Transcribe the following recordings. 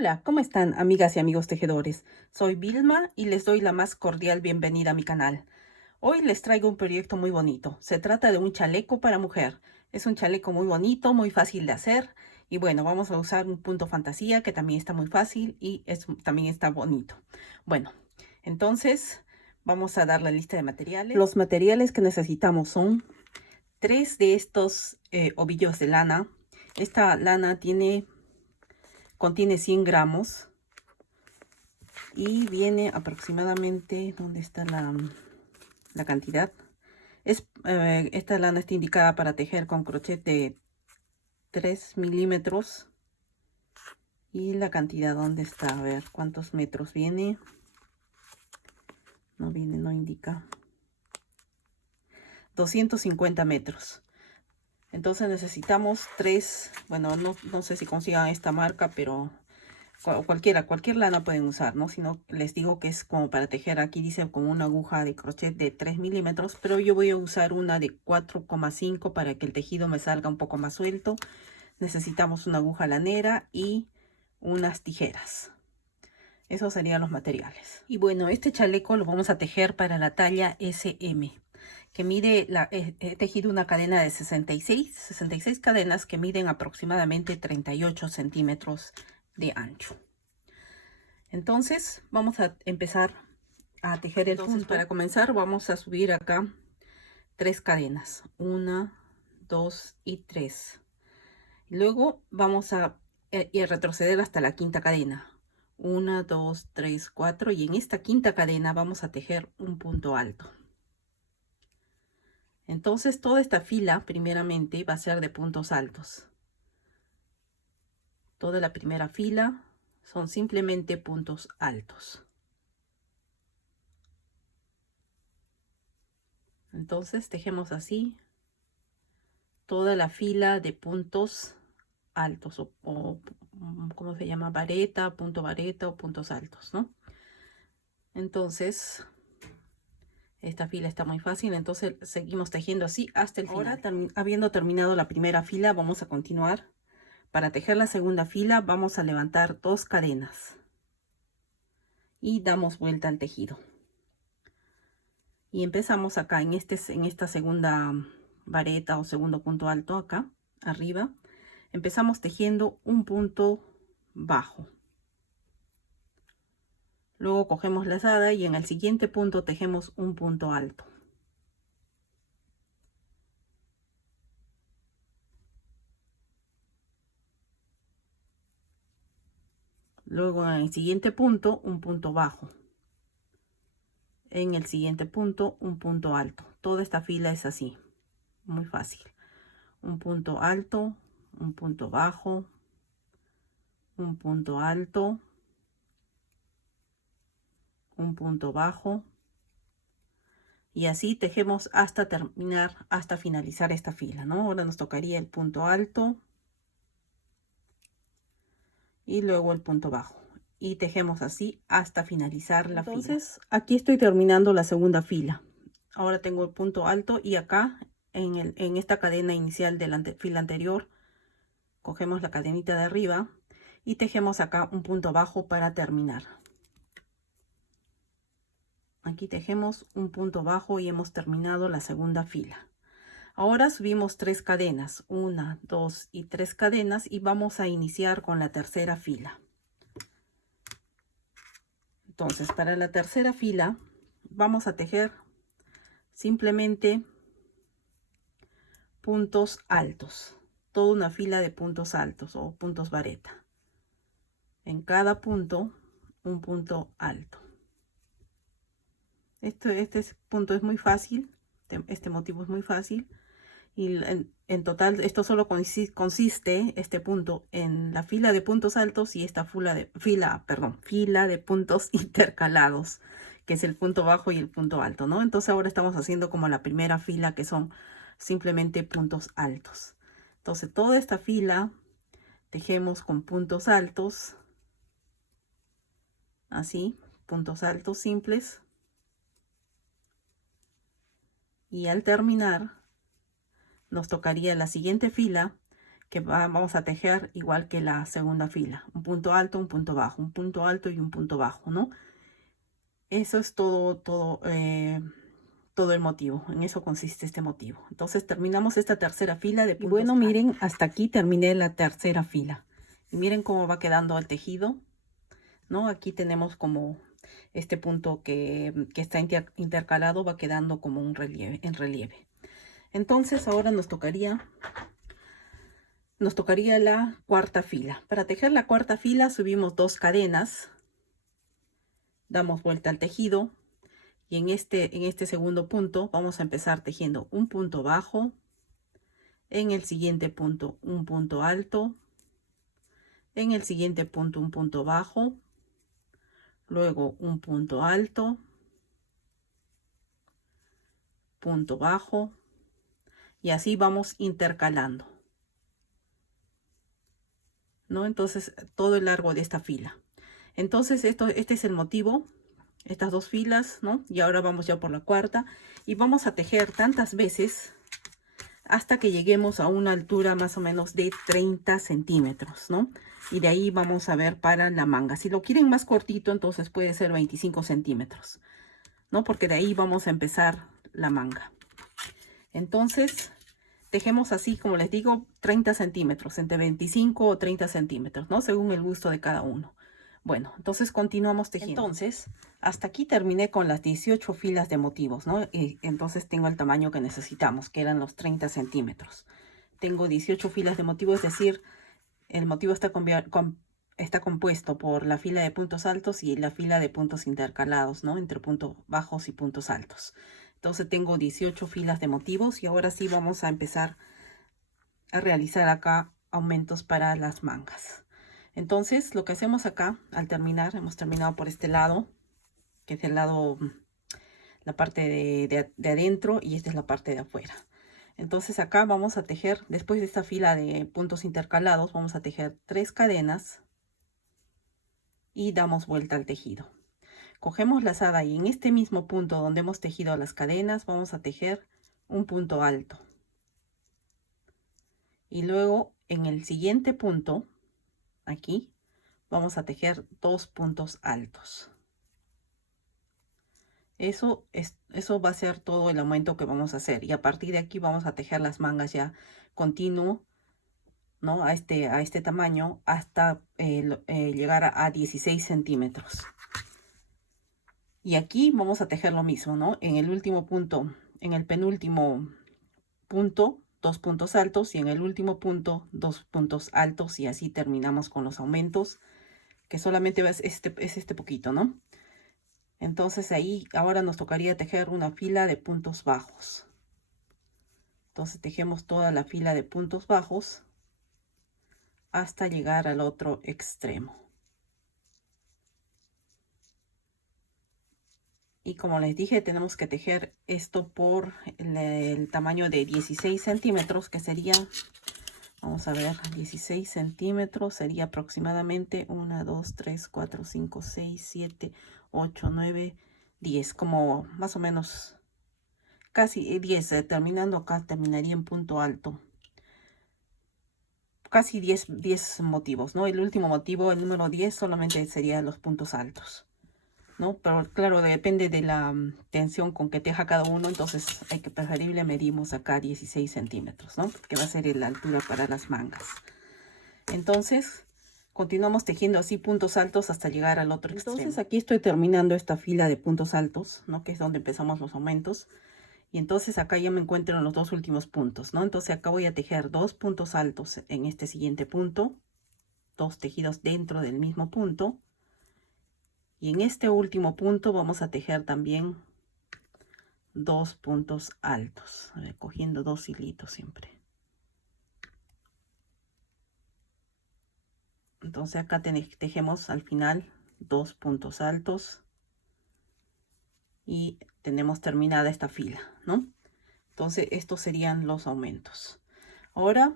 Hola, ¿cómo están, amigas y amigos tejedores? Soy Vilma y les doy la más cordial bienvenida a mi canal. Hoy les traigo un proyecto muy bonito. Se trata de un chaleco para mujer. Es un chaleco muy bonito, muy fácil de hacer. Y bueno, vamos a usar un punto fantasía que también está muy fácil y también está bonito. Bueno, entonces vamos a dar la lista de materiales. Los materiales que necesitamos son 3 de estos ovillos de lana. Esta lana contiene 100 gramos. Y viene aproximadamente, ¿dónde está la cantidad? Esta lana está indicada para tejer con crochet de 3 milímetros. Y la cantidad, ¿dónde está? A ver, ¿cuántos metros viene? No viene, no indica. 250 metros. Entonces necesitamos 3, bueno, no sé si consigan esta marca, pero cualquier lana pueden usar, ¿no? Si no, les digo que es como para tejer. Aquí dice con una aguja de crochet de 3 milímetros, pero yo voy a usar una de 4,5 para que el tejido me salga un poco más suelto. Necesitamos una aguja lanera y unas tijeras. Esos serían los materiales. Y bueno, este chaleco lo vamos a tejer para la talla SM, que mide, he tejido una cadena de 66 cadenas que miden aproximadamente 38 centímetros de ancho. Entonces vamos a empezar a tejer el punto. Para comenzar vamos a subir acá 3 cadenas, 1, 2 y 3. Luego vamos a retroceder hasta la quinta cadena, 1, 2, 3, 4, y en esta quinta cadena vamos a tejer un punto alto. Entonces toda esta fila primeramente va a ser de puntos altos. Toda la primera fila son simplemente puntos altos. Entonces tejemos así toda la fila de puntos altos o ¿cómo se llama? Vareta, punto vareta o puntos altos, ¿no? Entonces esta fila está muy fácil, entonces seguimos tejiendo así hasta el final. Ahora, habiendo terminado la primera fila, vamos a continuar. Para tejer la segunda fila vamos a levantar 2 cadenas y damos vuelta al tejido. Y empezamos acá en esta segunda vareta o segundo punto alto, acá arriba. Empezamos tejiendo un punto bajo. Luego cogemos la lazada y en el siguiente punto tejemos un punto alto. Luego en el siguiente punto un punto bajo. En el siguiente punto un punto alto. Toda esta fila es así, muy fácil. Un punto alto, un punto bajo, un punto alto, un punto bajo, y así tejemos hasta terminar, hasta finalizar esta fila, ¿no? Ahora nos tocaría el punto alto y luego el punto bajo, y tejemos así hasta finalizar la fila. Entonces aquí estoy terminando la segunda fila. Ahora tengo el punto alto y acá en esta cadena inicial de la fila anterior cogemos la cadenita de arriba y tejemos acá un punto bajo para terminar. Aquí tejemos un punto bajo y hemos terminado la segunda fila. Ahora subimos 3 cadenas, 1, 2 y 3 cadenas, y vamos a iniciar con la tercera fila. Entonces para la tercera fila vamos a tejer simplemente puntos altos, toda una fila de puntos altos o puntos vareta. En cada punto un punto alto. Este punto es muy fácil, este motivo es muy fácil, y en total esto solo consiste este punto en la fila de puntos altos y esta fila de puntos intercalados, que es el punto bajo y el punto alto, ¿no? Entonces ahora estamos haciendo como la primera fila, que son simplemente puntos altos. Entonces toda esta fila tejemos con puntos altos, así, puntos altos simples. Y al terminar nos tocaría la siguiente fila, que vamos a tejer igual que la segunda fila. Un punto alto, un punto bajo, un punto alto y un punto bajo, ¿no? Eso es todo el motivo. En eso consiste este motivo. Entonces terminamos esta tercera fila de puntos. Y bueno, miren, hasta aquí terminé la tercera fila. Y miren cómo va quedando el tejido, ¿no? Aquí tenemos como este punto que está intercalado, va quedando como un relieve, en relieve. Entonces ahora nos tocaría la cuarta fila. Para tejer la cuarta fila subimos 2 cadenas, damos vuelta al tejido y en este segundo punto vamos a empezar tejiendo un punto bajo, en el siguiente punto un punto alto, en el siguiente punto un punto bajo, luego un punto alto, punto bajo, y así vamos intercalando, ¿no? Entonces todo el largo de esta fila. Entonces este es el motivo, estas 2 filas, ¿no? Y ahora vamos ya por la cuarta y vamos a tejer tantas veces hasta que lleguemos a una altura más o menos de 30 centímetros, ¿no? Y de ahí vamos a ver para la manga. Si lo quieren más cortito, entonces puede ser 25 centímetros, ¿no? Porque de ahí vamos a empezar la manga. Entonces tejemos así, como les digo, 30 centímetros, entre 25 o 30 centímetros, ¿no? Según el gusto de cada uno. Bueno, entonces continuamos tejiendo. Entonces, hasta aquí terminé con las 18 filas de motivos, ¿no? Y entonces tengo el tamaño que necesitamos, que eran los 30 centímetros. Tengo 18 filas de motivo, es decir, el motivo está compuesto por la fila de puntos altos y la fila de puntos intercalados, ¿no? Entre puntos bajos y puntos altos. Entonces tengo 18 filas de motivos y ahora sí vamos a empezar a realizar acá aumentos para las mangas. Entonces lo que hacemos acá al terminar, hemos terminado por este lado, que es el lado, la parte de adentro, y esta es la parte de afuera. Entonces acá vamos a tejer, después de esta fila de puntos intercalados, vamos a tejer 3 cadenas y damos vuelta al tejido. Cogemos lazada y en este mismo punto donde hemos tejido las cadenas vamos a tejer un punto alto. Y luego en el siguiente punto, aquí, vamos a tejer 2 puntos altos. Eso va a ser todo el aumento que vamos a hacer. Y a partir de aquí vamos a tejer las mangas ya continuo, ¿no? A este tamaño hasta llegar a 16 centímetros. Y aquí vamos a tejer lo mismo, ¿no? En el último punto, en el penúltimo punto, 2 puntos altos, y en el último punto, 2 puntos altos, y así terminamos con los aumentos, que solamente es este poquito, ¿no? Entonces ahí ahora nos tocaría tejer una fila de puntos bajos. Entonces tejemos toda la fila de puntos bajos hasta llegar al otro extremo. Y como les dije, tenemos que tejer esto por el tamaño de 16 centímetros, que sería, vamos a ver, 16 centímetros sería aproximadamente 1, 2, 3, 4, 5, 6, 7, 8, 9, 10, como más o menos casi 10, terminando acá, terminaría en punto alto. Casi 10 motivos, ¿no? El último motivo, el número 10, solamente serían los puntos altos, ¿no? Pero claro, depende de la tensión con que teja cada uno, entonces hay que preferible medimos acá 16 centímetros, ¿no? Que va a ser la altura para las mangas. Entonces, continuamos tejiendo así puntos altos hasta llegar al otro extremo. Entonces aquí estoy terminando esta fila de puntos altos, ¿no? Que es donde empezamos los aumentos. Y entonces acá ya me encuentro en los 2 últimos puntos, ¿no? Entonces acá voy a tejer 2 puntos altos en este siguiente punto, 2 tejidos dentro del mismo punto. Y en este último punto vamos a tejer también 2 puntos altos, a ver, cogiendo 2 hilitos siempre. Entonces acá tejemos al final 2 puntos altos y tenemos terminada esta fila, ¿no? Entonces estos serían los aumentos. Ahora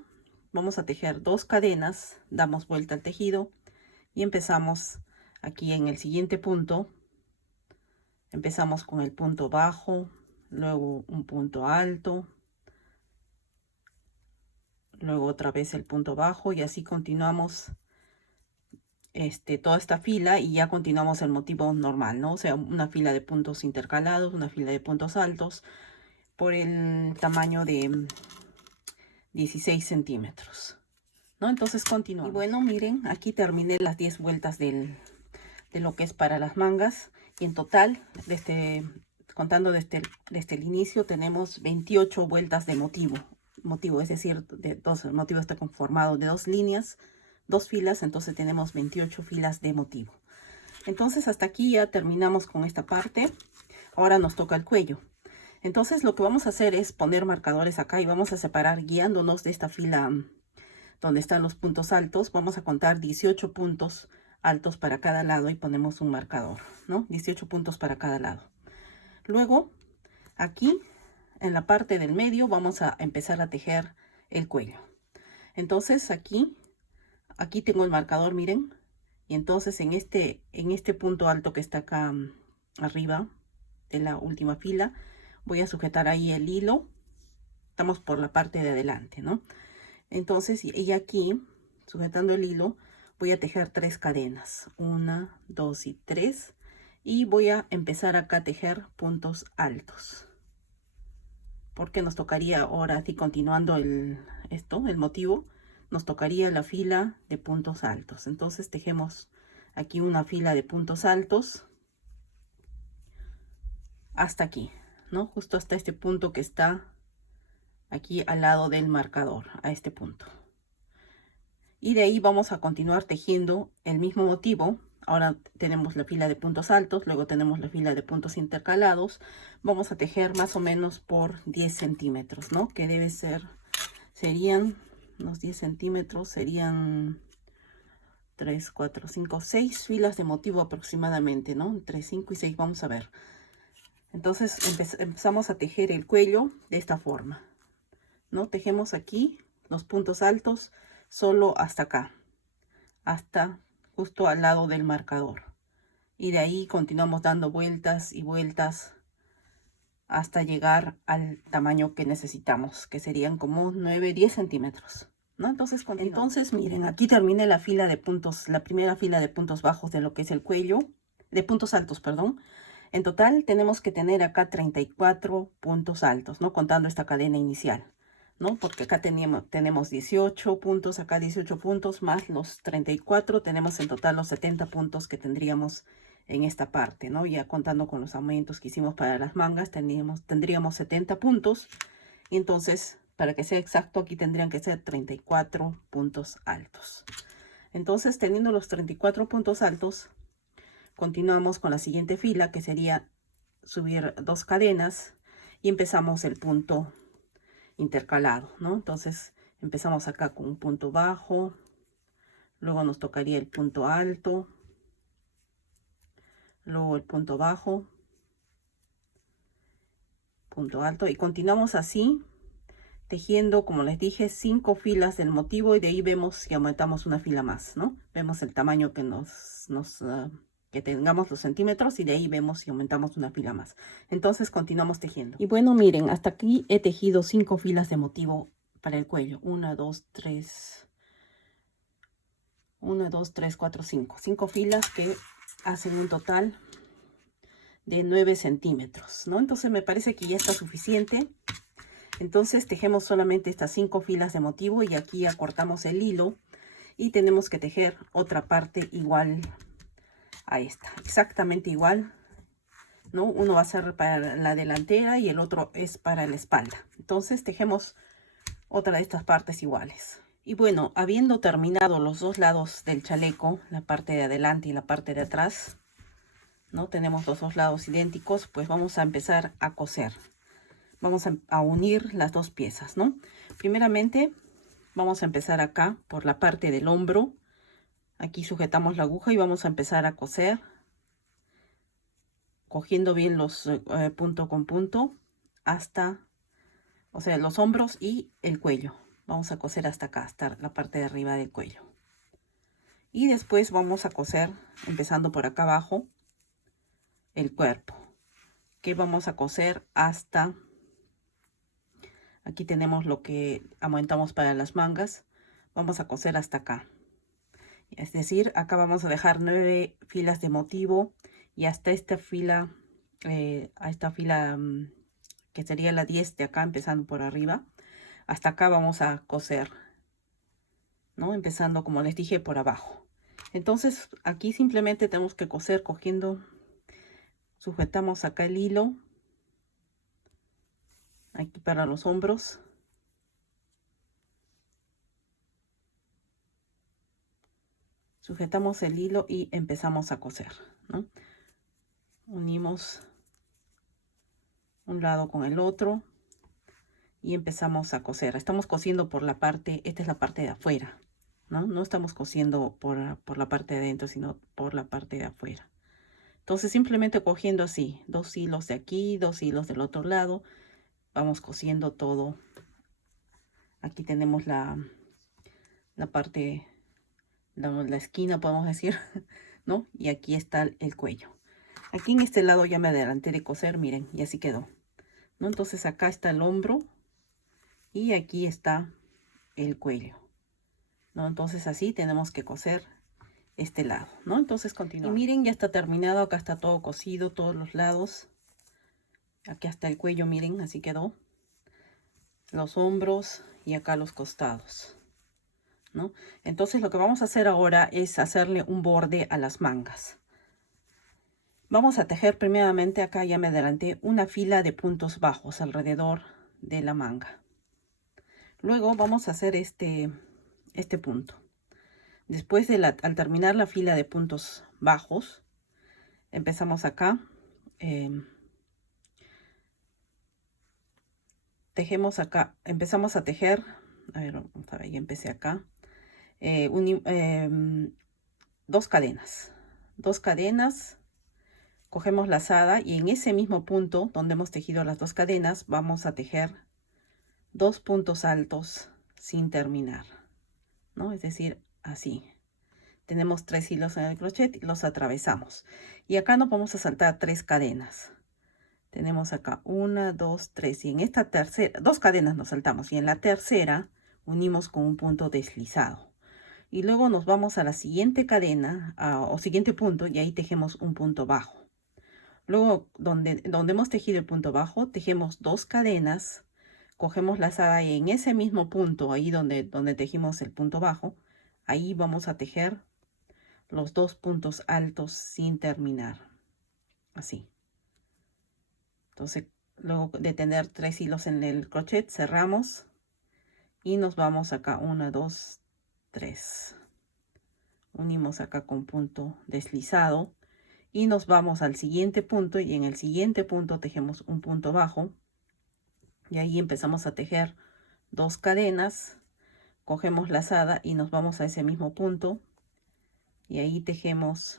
vamos a tejer 2 cadenas, damos vuelta al tejido y empezamos aquí en el siguiente punto. Empezamos con el punto bajo, luego un punto alto, luego otra vez el punto bajo, y así continuamos toda esta fila, y ya continuamos el motivo normal, ¿no? O sea, una fila de puntos intercalados, una fila de puntos altos por el tamaño de 16 centímetros, ¿no? Entonces continuamos. Y bueno, miren, aquí terminé las 10 vueltas de lo que es para las mangas, y en total, contando desde el inicio, tenemos 28 vueltas de motivo, es decir, el motivo está conformado de 2 líneas, 2 filas, entonces tenemos 28 filas de motivo. Entonces hasta aquí ya terminamos con esta parte. Ahora nos toca el cuello. Entonces lo que vamos a hacer es poner marcadores acá, y vamos a separar guiándonos de esta fila donde están los puntos altos. Vamos a contar 18 puntos altos para cada lado y ponemos un marcador, ¿no? 18 puntos para cada lado. Luego, aquí en la parte del medio vamos a empezar a tejer el cuello. Entonces aquí tengo el marcador, miren. Y entonces en este punto alto que está acá arriba de la última fila, voy a sujetar ahí el hilo. Estamos por la parte de adelante, ¿no? Entonces, y aquí, sujetando el hilo, voy a tejer 3 cadenas. 1, 2 y 3. Y voy a empezar acá a tejer puntos altos. Porque nos tocaría ahora, así continuando el motivo, nos tocaría la fila de puntos altos. Entonces tejemos aquí una fila de puntos altos hasta aquí, ¿no? Justo hasta este punto que está aquí al lado del marcador, a este punto. Y de ahí vamos a continuar tejiendo el mismo motivo. Ahora tenemos la fila de puntos altos, luego tenemos la fila de puntos intercalados. Vamos a tejer más o menos por 10 centímetros, ¿no? Que debe ser, serían unos 10 centímetros, serían 3, 4, 5, 6 filas de motivo aproximadamente, ¿no? Entre 5 y 6, vamos a ver. Entonces empezamos a tejer el cuello de esta forma, ¿no? Tejemos aquí los puntos altos solo hasta acá, hasta justo al lado del marcador, y de ahí continuamos dando vueltas y vueltas hasta llegar al tamaño que necesitamos, que serían como 9, 10 centímetros, ¿no? Entonces miren, aquí terminé la fila de puntos, la primera fila de puntos bajos de lo que es el cuello, de puntos altos, perdón. En total tenemos que tener acá 34 puntos altos, ¿no? Contando esta cadena inicial, ¿no? Porque acá tenemos 18 puntos, acá 18 puntos, más los 34, tenemos en total los 70 puntos que tendríamos en esta parte, ¿no? Ya contando con los aumentos que hicimos para las mangas, tendríamos 70 puntos. Y entonces, para que sea exacto, aquí tendrían que ser 34 puntos altos. Entonces, teniendo los 34 puntos altos, continuamos con la siguiente fila, que sería subir 2 cadenas, y empezamos el punto intercalado, ¿no? Entonces empezamos acá con un punto bajo, luego nos tocaría el punto alto, luego el punto bajo, punto alto, y continuamos así tejiendo, como les dije, 5 filas del motivo, y de ahí vemos si aumentamos una fila más, ¿no? Vemos el tamaño que que tengamos los centímetros, y de ahí vemos si aumentamos una fila más. Entonces continuamos tejiendo. Y bueno, miren, hasta aquí he tejido 5 filas de motivo para el cuello. 1, 2, 3, 1, 2, 3, 4, 5. 5 filas que hacen un total de 9 centímetros, ¿no? Entonces me parece que ya está suficiente. Entonces tejemos solamente estas 5 filas de motivo, y aquí acortamos el hilo, y tenemos que tejer otra parte igual a esta, exactamente igual, ¿no? Uno va a ser para la delantera y el otro es para la espalda. Entonces tejemos otra de estas partes iguales. Y bueno, habiendo terminado los dos lados del chaleco, la parte de adelante y la parte de atrás, ¿no? Tenemos los dos lados idénticos, pues vamos a empezar a coser. Vamos a unir las dos piezas, ¿no? Primeramente vamos a empezar acá por la parte del hombro. Aquí sujetamos la aguja y vamos a empezar a coser, cogiendo bien los punto con punto hasta, o sea, los hombros y el cuello. Vamos a coser hasta acá, hasta la parte de arriba del cuello. Y después vamos a coser, empezando por acá abajo, el cuerpo, que vamos a coser hasta Aquí tenemos lo que aumentamos para las mangas. Vamos a coser hasta acá. Es decir, acá vamos a dejar 9 filas de motivo y hasta esta fila, que sería la 10 de acá, empezando por arriba. Hasta acá vamos a coser, ¿no? Empezando, como les dije, por abajo. Entonces, aquí simplemente tenemos que coser cogiendo, sujetamos acá el hilo, aquí para los hombros. Sujetamos el hilo y empezamos a coser, ¿no? Unimos un lado con el otro y empezamos a coser. Estamos cosiendo por la parte, esta es la parte de afuera, ¿no? No estamos cosiendo por la parte de adentro, sino por la parte de afuera. Entonces simplemente cogiendo así, 2 hilos de aquí, 2 hilos del otro lado, vamos cosiendo todo. Aquí tenemos la parte, la esquina, podemos decir, ¿no? Y aquí está el cuello. Aquí en este lado ya me adelanté de coser, miren, y así quedó, ¿no? Entonces acá está el hombro y aquí está el cuello, ¿no? Entonces así tenemos que coser este lado, ¿no? Entonces continuamos. Y miren, ya está terminado, acá está todo cosido, todos los lados. Aquí hasta el cuello, miren, así quedó. Los hombros y acá los costados, ¿no? Entonces lo que vamos a hacer ahora es hacerle un borde a las mangas. Vamos a tejer primeramente, acá ya me adelanté, una fila de puntos bajos alrededor de la manga. Luego vamos a hacer este punto. Después de al terminar la fila de puntos bajos, empezamos acá, tejemos acá, empezamos a tejer, a ver, vamos a ver, ya empecé acá, 2 cadenas, cogemos lazada y en ese mismo punto donde hemos tejido las 2 cadenas vamos a tejer 2 puntos altos sin terminar, ¿no? Es decir, así. Tenemos 3 hilos en el crochet y los atravesamos. Y acá nos vamos a saltar 3 cadenas. Tenemos acá 1, 2, 3. Y en esta tercera, 2 cadenas nos saltamos. Y en la tercera unimos con un punto deslizado. Y luego nos vamos a la siguiente cadena o siguiente punto y ahí tejemos un punto bajo. Luego, donde hemos tejido el punto bajo, tejemos 2 cadenas, cogemos lazada y en ese mismo punto, ahí donde tejimos el punto bajo, ahí vamos a tejer los 2 puntos altos sin terminar, así. Entonces, luego de tener 3 hilos en el crochet, cerramos y nos vamos acá, 1, 2, 3. Unimos acá con punto deslizado. Y nos vamos al siguiente punto y en el siguiente punto tejemos un punto bajo y ahí empezamos a tejer 2 cadenas, cogemos lazada y nos vamos a ese mismo punto y ahí tejemos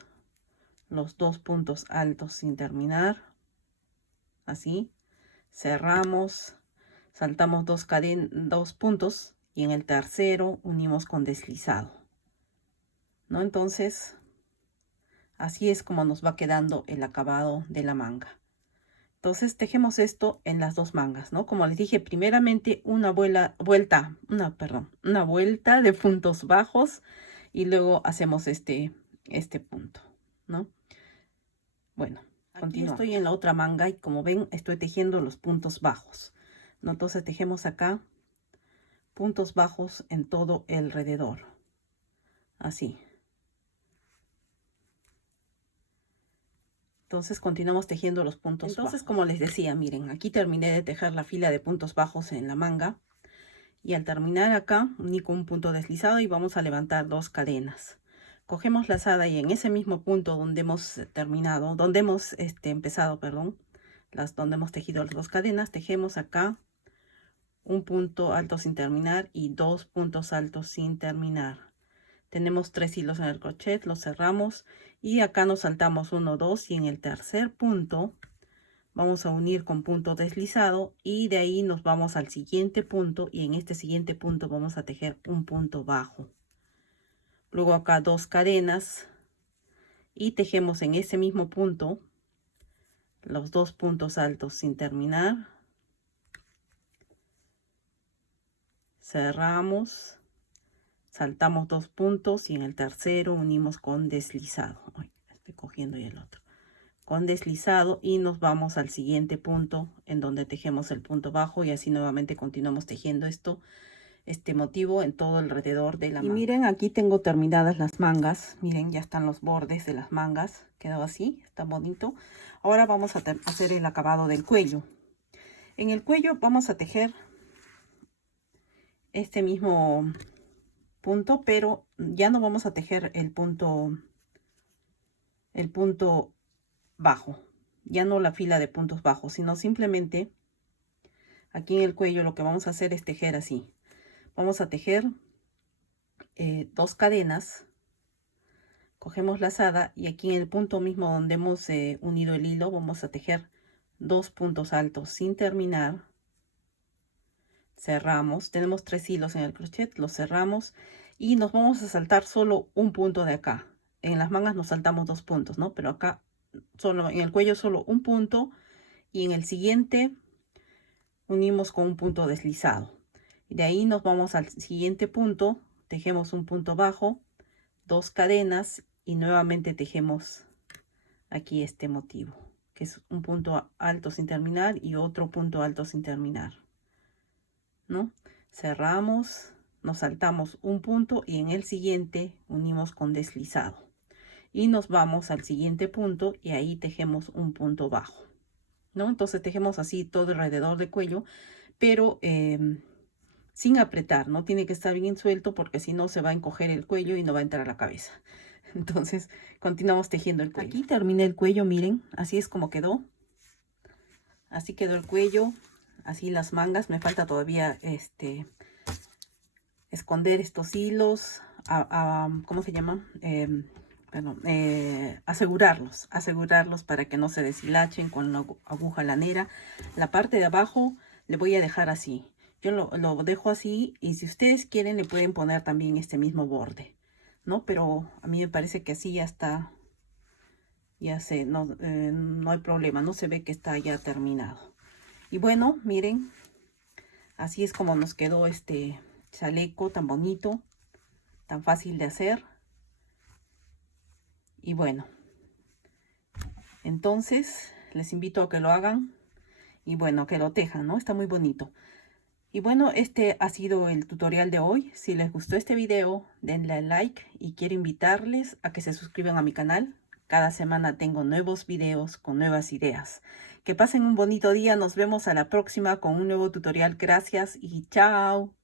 los 2 puntos altos sin terminar, así. Cerramos, saltamos 2 puntos y en el tercero unimos con deslizado, ¿no? Entonces así es como nos va quedando el acabado de la manga. Entonces tejemos esto en las 2 mangas, ¿no? Como les dije, primeramente una vuelta de puntos bajos y luego hacemos este punto, ¿no? Bueno, aquí estoy en la otra manga y como ven estoy tejiendo los puntos bajos, ¿no? Entonces tejemos acá puntos bajos en todo el alrededor, así. Entonces continuamos tejiendo los puntos bajos. Como les decía, miren, aquí terminé de tejer la fila de puntos bajos en la manga. Y al terminar acá, uní con un punto deslizado y vamos a levantar 2 cadenas. Cogemos lazada y en ese mismo punto donde hemos terminado, donde hemos empezado, perdón, donde hemos tejido las 2 cadenas, tejemos acá un punto alto sin terminar y 2 puntos altos sin terminar. Tenemos 3 hilos en el crochet, los cerramos y acá nos saltamos 1, 2 y en el tercer punto vamos a unir con punto deslizado y de ahí nos vamos al siguiente punto y en este siguiente punto vamos a tejer un punto bajo. Luego acá 2 cadenas y tejemos en ese mismo punto los 2 puntos altos sin terminar. cerramos, saltamos 2 puntos y en el tercero unimos con deslizado. Ay, estoy cogiendo ya el otro. Con deslizado y nos vamos al siguiente punto en donde tejemos el punto bajo y así nuevamente continuamos tejiendo este motivo en todo alrededor de la manga. Y miren, aquí tengo terminadas las mangas. Miren, ya están los bordes de las mangas. Quedó así, está bonito. Ahora vamos a hacer el acabado del cuello. En el cuello vamos a tejer este mismo punto, pero ya no vamos a tejer el punto bajo, ya no la fila de puntos bajos, sino simplemente aquí en el cuello lo que vamos a hacer es tejer así. Vamos a tejer 2 cadenas, cogemos lazada y aquí en el punto mismo donde hemos unido el hilo vamos a tejer 2 puntos altos sin terminar. Cerramos, tenemos 3 hilos en el crochet, los cerramos y nos vamos a saltar solo un punto de acá. En las mangas nos saltamos 2 puntos, ¿no? Pero acá solo en el cuello solo un punto y en el siguiente unimos con un punto deslizado. De ahí nos vamos al siguiente punto, tejemos un punto bajo, 2 cadenas y nuevamente tejemos aquí este motivo, que es un punto alto sin terminar y otro punto alto sin terminar, ¿no? Cerramos, nos saltamos un punto y en el siguiente unimos con deslizado y nos vamos al siguiente punto y ahí tejemos un punto bajo, ¿no? Entonces tejemos así todo alrededor del cuello, pero sin apretar, no tiene que estar bien suelto porque si no se va a encoger el cuello y no va a entrar a la cabeza. Entonces continuamos tejiendo el cuello. Aquí terminé el cuello, miren, así es como quedó. Así quedó el cuello, así las mangas. Me falta todavía esconder estos hilos, ¿cómo se llama? Asegurarlos para que no se deshilachen con la aguja lanera. La parte de abajo le voy a dejar así. Yo lo dejo así y si ustedes quieren le pueden poner también este mismo borde, ¿no? Pero a mí me parece que así ya está, no hay problema, no se ve que está ya terminado. Y bueno, miren, así es como nos quedó este chaleco tan bonito, tan fácil de hacer. Y bueno, entonces les invito a que lo hagan y bueno, que lo tejan, ¿no? Está muy bonito. Y bueno, este ha sido el tutorial de hoy. Si les gustó este video, denle like y quiero invitarles a que se suscriban a mi canal. Cada semana tengo nuevos videos con nuevas ideas. Que pasen un bonito día. Nos vemos a la próxima con un nuevo tutorial. Gracias y chao.